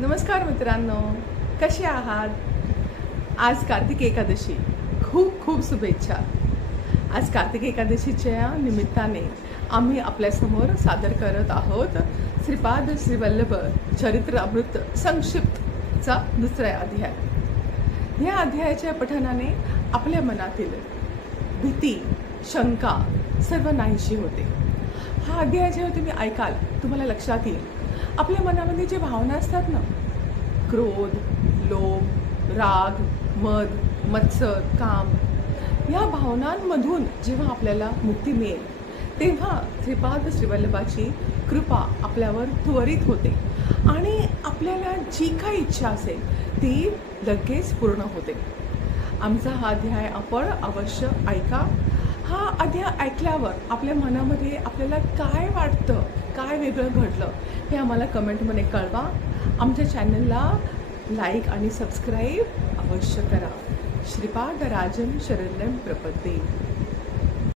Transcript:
नमस्कार मित्रांनो, कसे आहात? आज कार्तिक एकादशी, खूप खूप शुभेच्छा. आज कार्तिक एकादशीच्या निमित्ताने आम्ही आपल्यासमोर सादर करत आहोत श्रीपाद श्रीवल्लभ चरित्र अमृत संक्षिप्तचा दुसरा अध्याय. या अध्यायाच्या पठनाने आपल्या मनातील भीती, शंका सर्व नाहीशी होते. हा अध्याय जेव्हा तुम्ही ऐकाल तुम्हाला लक्षात येईल आपल्या मनामध्ये जे भावना असतात ना, क्रोध, लोभ, राग, मद, मत्सर, काम, या भावनांमधून जेव्हा आपल्याला मुक्ती मिळेल तेव्हा श्रीपाद श्रीवल्लभाची कृपा आपल्यावर त्वरित होते आणि आपल्याला जी काही इच्छा असेल ती लगेच पूर्ण होते. आमचा हा अध्याय आपण अवश्य ऐका. हा अध्याय ऐकल्यावर आपल्या मनामध्ये आपल्याला काय वाटतं, काय वेगळं घडलं हे आम्हाला कमेंटमध्ये कळवा. आमच्या चॅनलला लाईक आणि सबस्क्राईब अवश्य करा. श्रीपाद राजन शरण्यं प्रपद्ये.